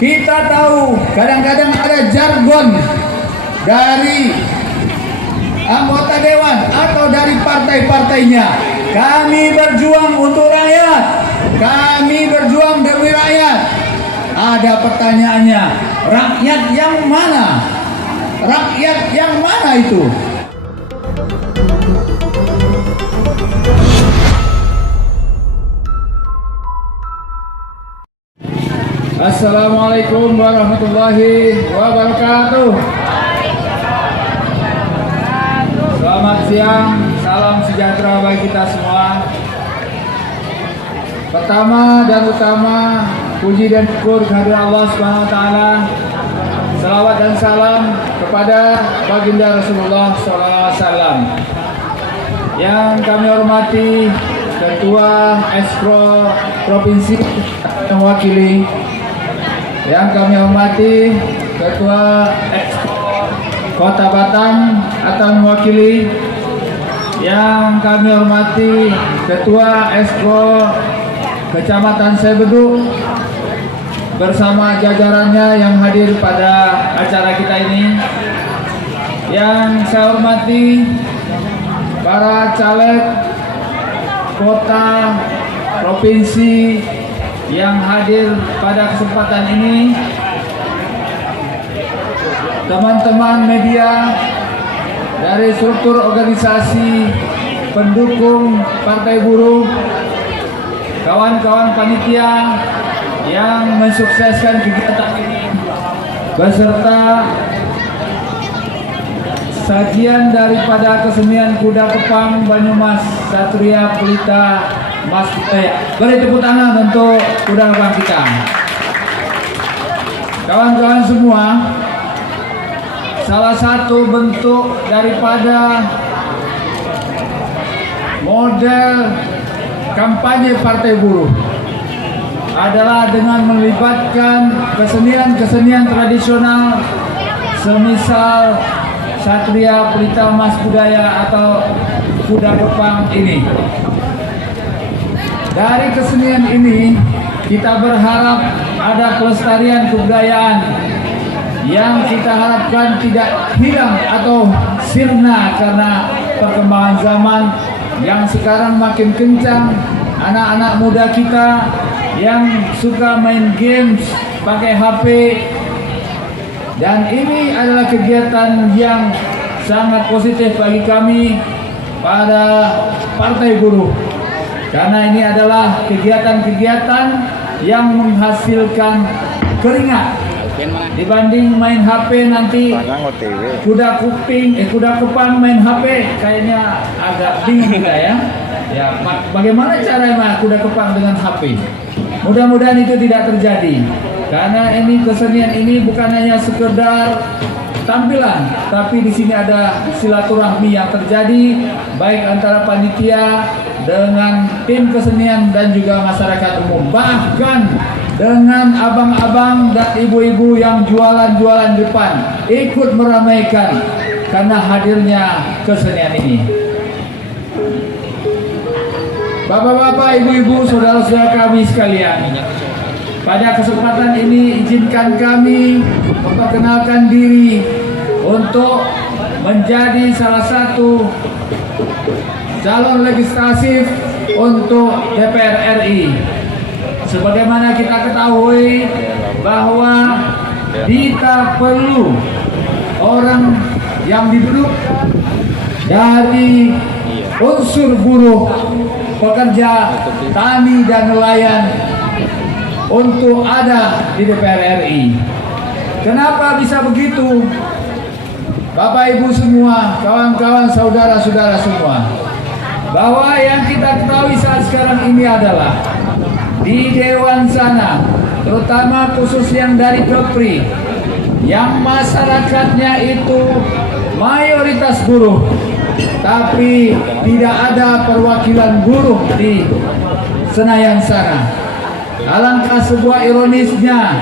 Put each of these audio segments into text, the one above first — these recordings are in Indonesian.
Kita tahu kadang-kadang ada jargon dari anggota dewan atau dari partai-partainya. Kami berjuang untuk rakyat. Kami berjuang demi rakyat. Ada pertanyaannya, rakyat yang mana? Rakyat yang mana itu? Assalamualaikum warahmatullahi wabarakatuh. Selamat siang, salam sejahtera bagi kita semua. Pertama dan utama, puji dan syukur kehadirat Allah Subhanahu wa taala. Salawat dan salam kepada baginda Rasulullah SAW. Yang kami hormati Ketua Eskro Provinsi yang mewakili, yang kami hormati Ketua Eskro Kota Batam atau mewakili, yang kami hormati Ketua Eskro Kecamatan Sebeduk bersama jajarannya yang hadir pada acara kita ini, yang saya hormati para caleg kota, provinsi yang hadir pada kesempatan ini, teman-teman media dari struktur organisasi pendukung Partai Buruh, kawan-kawan panitia yang mensukseskan kegiatan ini, beserta sajian daripada kesenian kuda kepang Banyumas Satria Pelita Mas Budaya. Beri tepuk tangan untuk kuda kepang kita. Kawan-kawan semua, salah satu bentuk daripada model kampanye Partai Buruh adalah dengan melibatkan kesenian-kesenian tradisional semisal Satria Pelita Mas Budaya atau kuda kepang ini. Dari kesenian ini kita berharap ada pelestarian kebudayaan yang kita harapkan tidak hilang atau sirna karena perkembangan zaman yang sekarang makin kencang. Anak-anak muda kita yang suka main games pakai HP, dan ini adalah kegiatan yang sangat positif bagi kami pada Partai Buruh, karena ini adalah kegiatan-kegiatan yang menghasilkan keringat dibanding main HP. Nanti kuda kepang main HP kayaknya agak bingung kita ya. Ya, bagaimana caranya kuda kepang dengan HP? Mudah-mudahan itu tidak terjadi, karena ini kesenian ini bukan hanya sekedar tampilan, tapi di sini ada silaturahmi yang terjadi baik antara panitia dengan tim kesenian dan juga masyarakat umum, bahkan dengan abang-abang dan ibu-ibu yang jualan-jualan depan ikut meramaikan karena hadirnya kesenian ini. Bapak-bapak, ibu-ibu, saudara-saudara kami sekalian, pada kesempatan ini izinkan kami memperkenalkan diri untuk menjadi salah satu calon legislatif untuk DPR RI. Sebagaimana kita ketahui bahwa kita perlu orang yang duduk dari unsur buruh, pekerja, tani, dan nelayan untuk ada di DPR RI. Kenapa bisa begitu? Bapak Ibu semua, kawan-kawan, saudara-saudara semua, bahwa yang kita ketahui saat sekarang ini adalah di Dewan sana, terutama khusus yang dari Kepri, yang masyarakatnya itu mayoritas buruh, tapi tidak ada perwakilan buruh di Senayan sana. Alangkah sebuah ironisnya,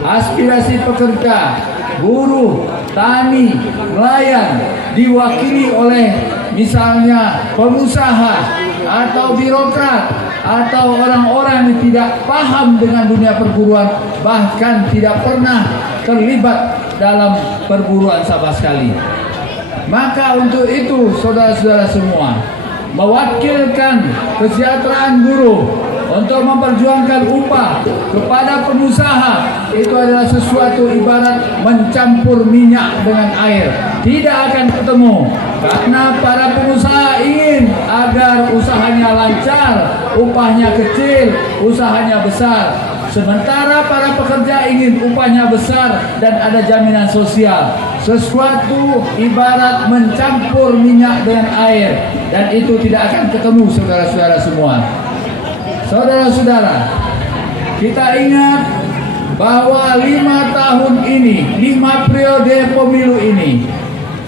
aspirasi pekerja, buruh, tani, nelayan diwakili oleh misalnya pengusaha atau birokrat atau orang-orang yang tidak paham dengan dunia perguruan, bahkan tidak pernah terlibat dalam perguruan sama sekali. Maka untuk itu saudara-saudara semua, mewakilkan kesejahteraan buruh untuk memperjuangkan upah kepada pengusaha, itu adalah sesuatu ibarat mencampur minyak dengan air, tidak akan ketemu. Karena para pengusaha ingin agar usahanya lancar, upahnya kecil, usahanya besar. Sementara para pekerja ingin upahnya besar dan ada jaminan sosial. Sesuatu ibarat mencampur minyak dengan air, dan itu tidak akan ketemu saudara-saudara semua. Saudara-saudara, kita ingat bahwa 5 tahun ini, 5 periode pemilu ini,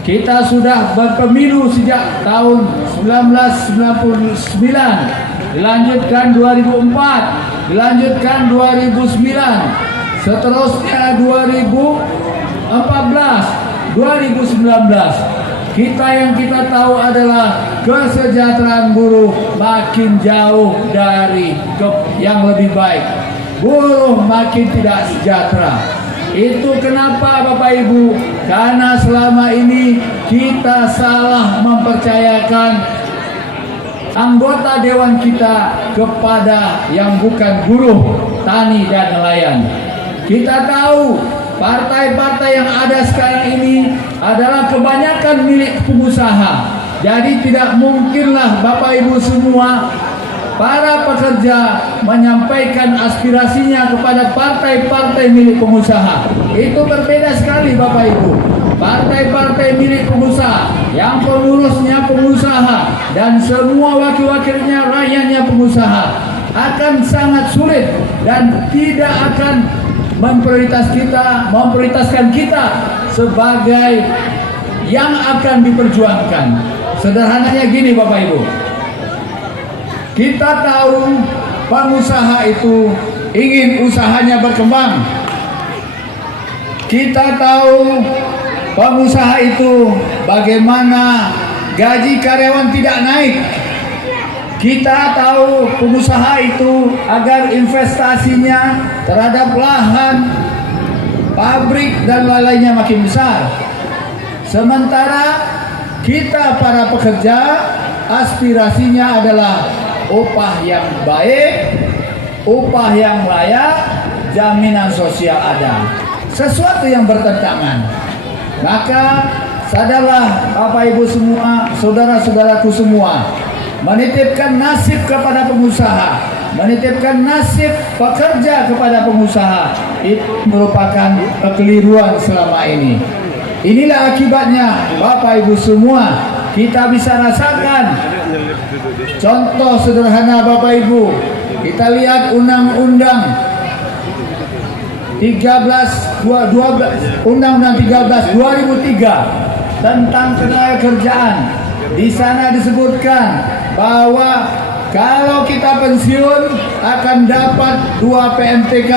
kita sudah berpemilu sejak tahun 1999, dilanjutkan 2004, dilanjutkan 2009, seterusnya 2014, 2019. Yang kita tahu adalah kesejahteraan buruh makin jauh dari yang lebih baik. Buruh makin tidak sejahtera. Itu kenapa Bapak Ibu? Karena selama ini kita salah mempercayakan anggota dewan kita kepada yang bukan buruh, tani dan nelayan. Kita tahu partai-partai yang ada sekarang ini adalah kebanyakan milik pengusaha. Jadi tidak mungkinlah Bapak Ibu semua, para pekerja menyampaikan aspirasinya kepada partai-partai milik pengusaha. Itu berbeda sekali Bapak Ibu. Partai-partai milik pengusaha yang pengurusnya pengusaha dan semua wakil-wakilnya rakyatnya pengusaha akan sangat sulit dan tidak akan memprioritaskan kita sebagai yang akan diperjuangkan. Sederhananya gini Bapak Ibu, kita tahu pengusaha itu ingin usahanya berkembang. Kita tahu pengusaha itu bagaimana gaji karyawan tidak naik. Kita tahu pengusaha itu agar investasinya terhadap lahan, pabrik dan lain-lainnya makin besar. Sementara kita para pekerja aspirasinya adalah upah yang baik, upah yang layak, jaminan sosial ada. Sesuatu yang bertentangan. Maka sadarlah Bapak Ibu semua, saudara-saudaraku semua, menitipkan nasib kepada pengusaha, menitipkan nasib pekerja kepada pengusaha, itu merupakan kekeliruan selama ini. Inilah akibatnya Bapak Ibu semua, kita bisa rasakan. Contoh sederhana Bapak Ibu, kita lihat Undang-Undang 13 2003 tentang tenaga kerjaan. Di sana disebutkan bahwa kalau kita pensiun akan dapat 2 PMTK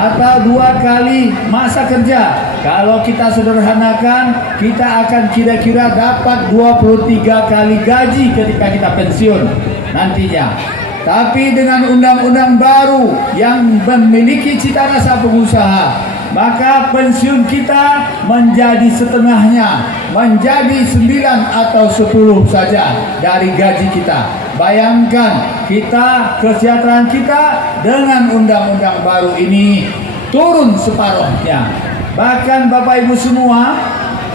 atau 2 kali masa kerja. Kalau kita sederhanakan, kita akan kira-kira dapat 23 kali gaji ketika kita pensiun nantinya. Tapi dengan undang-undang baru yang memiliki cita rasa pengusaha, maka pensiun kita menjadi setengahnya, menjadi 9 atau 10 saja dari gaji kita. Bayangkan kita, kesejahteraan kita dengan undang-undang baru ini turun separuhnya. Bahkan Bapak Ibu semua,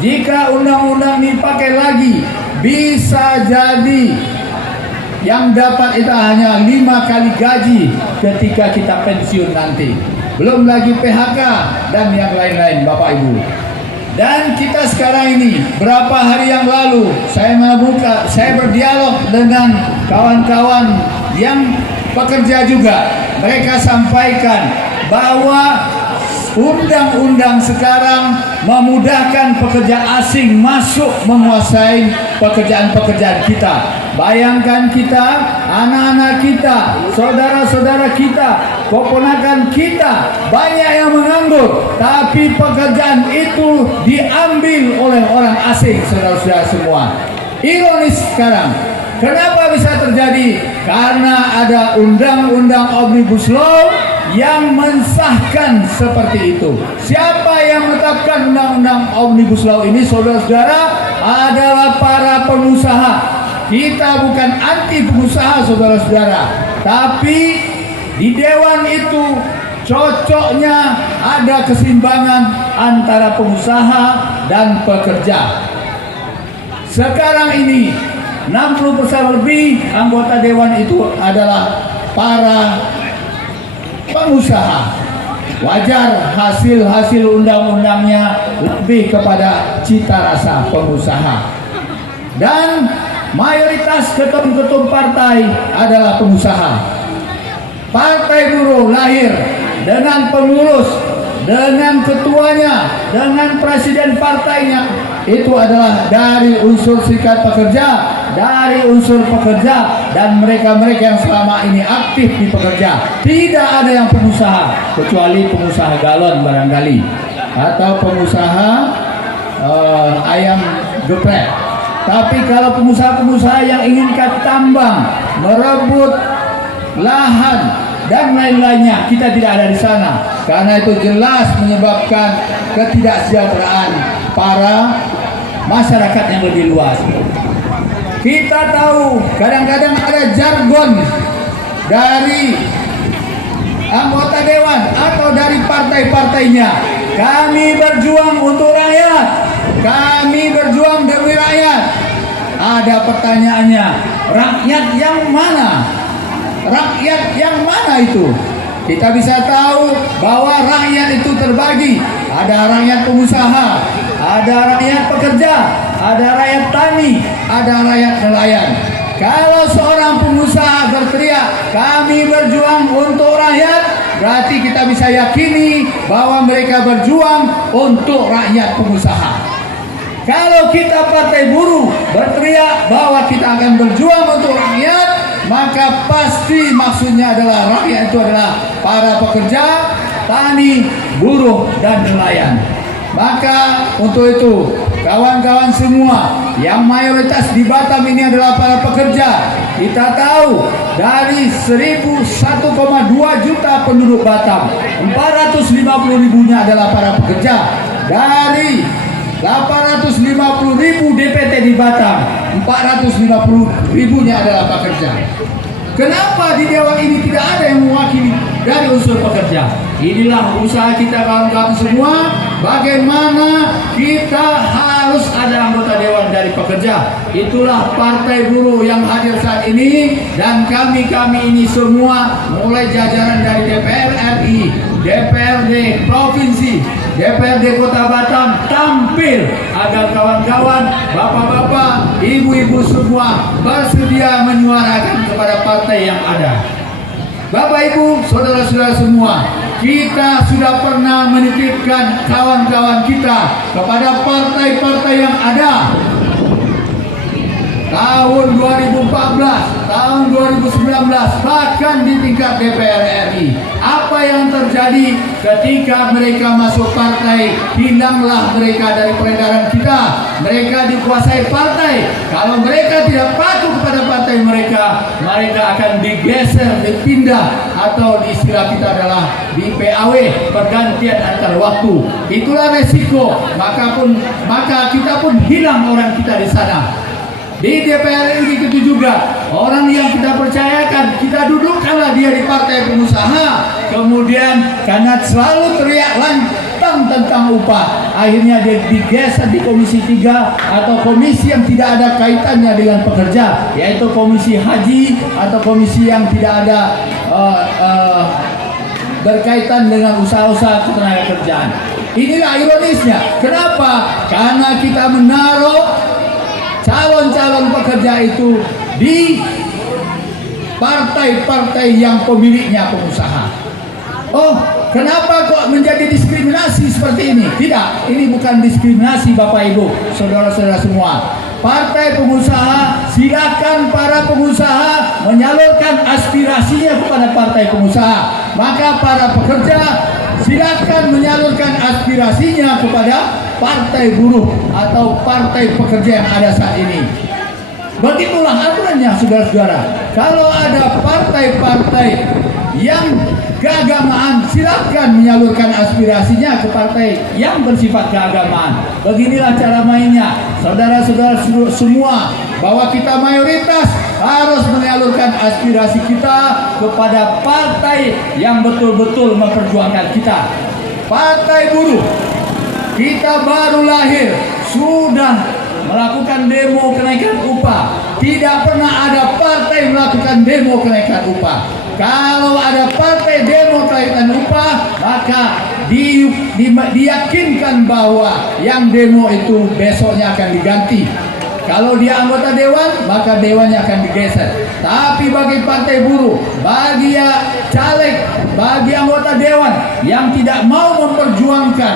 jika undang-undang ini pakai lagi, bisa jadi yang dapat itu hanya 5 kali gaji ketika kita pensiun nanti. Belum lagi PHK dan yang lain-lain Bapak Ibu. Dan kita sekarang ini, berapa hari yang lalu saya berdialog dengan kawan-kawan yang pekerja juga. Mereka sampaikan bahwa undang-undang sekarang memudahkan pekerja asing masuk menguasai pekerjaan-pekerjaan kita. Bayangkan kita, anak-anak kita, saudara-saudara kita, keponakan kita, banyak yang menganggur, tapi pekerjaan itu diambil oleh orang asing, saudara-saudara semua. Ironis sekarang, kenapa bisa terjadi? Karena ada undang-undang Omnibus Law yang mensahkan seperti itu. Siapa yang menetapkan undang-undang Omnibus Law ini, saudara-saudara, adalah para pengusaha. Kita bukan anti pengusaha, saudara-saudara, tapi di Dewan itu cocoknya ada keseimbangan antara pengusaha dan pekerja. Sekarang ini 60% lebih anggota Dewan itu adalah para pengusaha. Wajar hasil undang-undangnya lebih kepada cita rasa pengusaha. Dan mayoritas ketum-ketum partai adalah pengusaha. Partai Buruh lahir dengan pengurus, dengan ketuanya, dengan presiden partainya. Itu adalah dari unsur serikat pekerja, dari unsur pekerja, dan mereka-mereka yang selama ini aktif di pekerja. Tidak ada yang pengusaha, kecuali pengusaha galon barangkali, atau pengusaha ayam geprek. Tapi kalau pengusaha-pengusaha yang ingin tambang, merebut lahan, dan lain-lainnya, kita tidak ada di sana. Karena itu jelas menyebabkan ketidaksejahteraan para masyarakat yang lebih luas. Kita tahu kadang-kadang ada jargon dari anggota dewan atau dari partai-partainya. Kami berjuang untuk rakyat, kami berjuang demi rakyat. Ada pertanyaannya, rakyat yang mana? Rakyat yang mana itu? Kita bisa tahu bahwa rakyat itu terbagi. Ada rakyat pengusaha, ada rakyat pekerja, ada rakyat tani, ada rakyat nelayan. Kalau seorang pengusaha berteriak, kami berjuang untuk rakyat, berarti kita bisa yakini bahwa mereka berjuang untuk rakyat pengusaha. Kalau kita partai buruh berteriak bahwa kita akan berjuang untuk rakyat, maka pasti maksudnya adalah rakyat itu adalah para pekerja, tani, buruh, dan nelayan. Maka untuk itu, kawan-kawan semua yang mayoritas di Batam ini adalah para pekerja. Kita tahu dari 1,2 juta penduduk Batam, 450.000-nya adalah para pekerja. Dari 850.000 DPT di Batam, 450.000-nya adalah pekerja. Kenapa di Dewan ini tidak ada yang mewakili dari unsur pekerja? Inilah usaha kita kawan-kawan semua. Bagaimana kita harus ada anggota Dewan dari pekerja. Itulah Partai Buruh yang hadir saat ini. Dan kami ini semua, mulai jajaran dari DPR RI, DPRD Provinsi, DPRD Kota Batam, tampil agar kawan-kawan, bapak-bapak, ibu-ibu semua bersedia menyuarakan kepada partai yang ada. Bapak Ibu, saudara-saudara semua, kita sudah pernah menitipkan kawan-kawan kita kepada partai-partai yang ada. Tahun 2014, tahun 2019, bahkan di tingkat DPR RI. Apa yang terjadi ketika mereka masuk partai? Hilanglah mereka dari peredaran kita. Mereka dikuasai partai. Kalau mereka tidak patuh kepada partai mereka, mereka akan digeser, dipindah, atau di istilah kita adalah di PAW, pergantian antar waktu. Itulah resiko. Maka kita pun hilang orang kita di sana. Di DPR RI itu juga orang yang kita percayakan, kita dudukkanlah dia di partai pengusaha, kemudian karena selalu teriak lantang tentang upah, akhirnya dia digeser di komisi 3 atau komisi yang tidak ada kaitannya dengan pekerja, yaitu komisi haji atau komisi yang tidak ada berkaitan dengan usaha-usaha ketenagakerjaan. Inilah ironisnya. Kenapa? Karena kita menaruh calon-calon pekerja itu di partai-partai yang pemiliknya pengusaha. Oh, kenapa kok menjadi diskriminasi seperti ini? Tidak, ini bukan diskriminasi Bapak Ibu, saudara-saudara semua. Partai pengusaha, silakan para pengusaha menyalurkan aspirasinya kepada partai pengusaha. Maka para pekerja silakan menyalurkan aspirasinya kepada partai buruh atau partai pekerja yang ada saat ini. Begitulah aturannya, saudara-saudara. Kalau ada partai-partai yang keagamaan, silakan menyalurkan aspirasinya ke partai yang bersifat keagamaan. Beginilah cara mainnya, saudara-saudara semua, bahwa kita mayoritas harus menyalurkan aspirasi kita kepada partai yang betul-betul memperjuangkan kita. Partai Buruh, kita baru lahir sudah melakukan demo kenaikan upah. Tidak pernah ada partai melakukan demo kenaikan upah. Kalau ada partai demo kenaikan upah, maka diyakinkan bahwa yang demo itu besoknya akan diganti. Kalau dia anggota dewan, maka dewannya akan digeser. Tapi bagi partai buruh, bagi caleg, bagi anggota dewan yang tidak mau memperjuangkan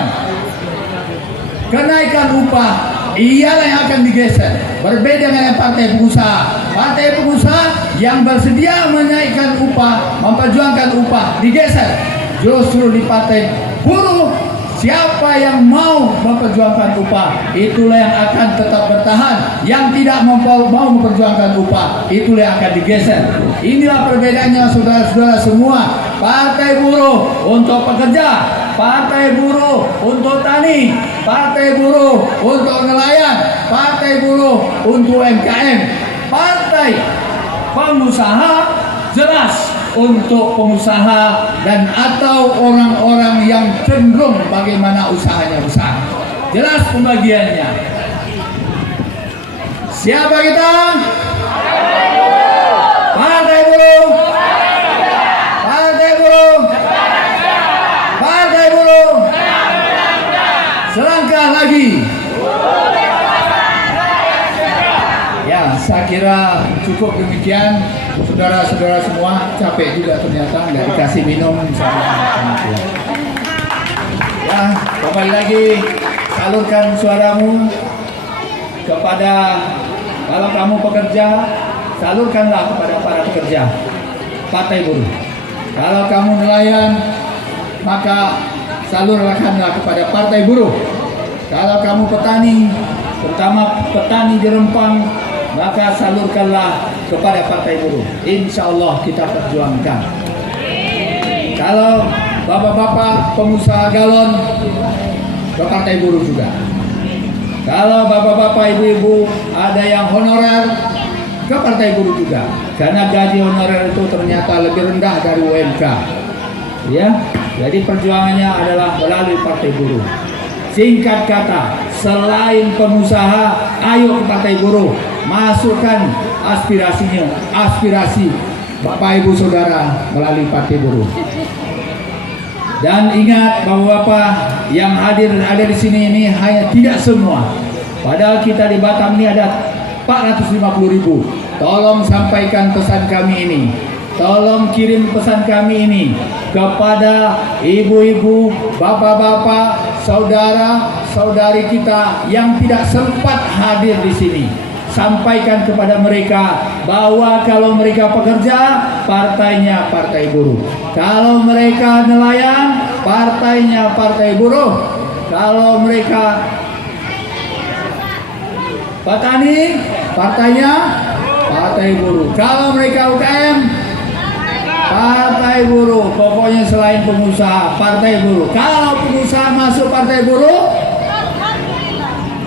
kenaikan upah, ialah yang akan digeser. Berbeda dengan partai pengusaha. Partai pengusaha yang bersedia menaikkan upah, memperjuangkan upah, digeser. Justru di partai buruh, siapa yang mau memperjuangkan upah, itulah yang akan tetap bertahan. Yang tidak mau memperjuangkan upah, itulah yang akan digeser. Inilah perbedaannya, saudara-saudara semua. Partai buruh untuk pekerja, partai buruh untuk tani, partai buruh untuk nelayan, partai buruh untuk UMKM, partai pengusaha jelas untuk pengusaha dan atau orang-orang yang cenderung bagaimana usahanya besar. Jelas pembagiannya. Siapa kita? Partai buruh. Partai buruh. Partai buruh. Selangkah lagi. Ya, saya kira cukup demikian. Saudara-saudara semua, capek juga ternyata, nggak dikasih minum. Ya, kembali lagi, salurkan suaramu kepada, kalau kamu pekerja, salurkanlah kepada para pekerja, partai buruh. Kalau kamu nelayan, maka salurkanlah kepada partai buruh. Kalau kamu petani, terutama petani di Rempang, maka salurkanlah kepada partai buruh. Insya Allah kita perjuangkan. Kalau bapak-bapak pengusaha galon, ke partai buruh juga. Kalau bapak-bapak ibu-ibu ada yang honorer, ke partai buruh juga. Karena gaji honorer itu ternyata lebih rendah dari UMK. Ya, jadi perjuangannya adalah melalui partai buruh. Singkat kata, selain pengusaha, ayo ke partai buruh, masukkan aspirasinya, aspirasi Bapak Ibu Saudara melalui partai buruh. Dan ingat bapak-bapak yang ada di sini ini hanya tidak semua. Padahal kita di Batam ini ada 450.000. Tolong sampaikan pesan kami ini. Tolong kirim pesan kami ini kepada ibu-ibu, bapak-bapak, saudara-saudari kita yang tidak sempat hadir di sini. Sampaikan kepada mereka bahwa kalau mereka pekerja, partainya partai buruh. Kalau mereka nelayan, partainya partai buruh. Kalau mereka petani, partainya partai buruh. Kalau mereka UKM, partai buruh. Pokoknya selain pengusaha, partai buruh. Kalau pengusaha masuk partai buruh,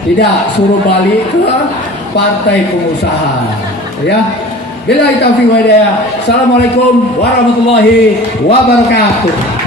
tidak, suruh balik ke partai pengusaha. Ya. Billahi taufiq wal hidayah. Assalamualaikum warahmatullahi wabarakatuh.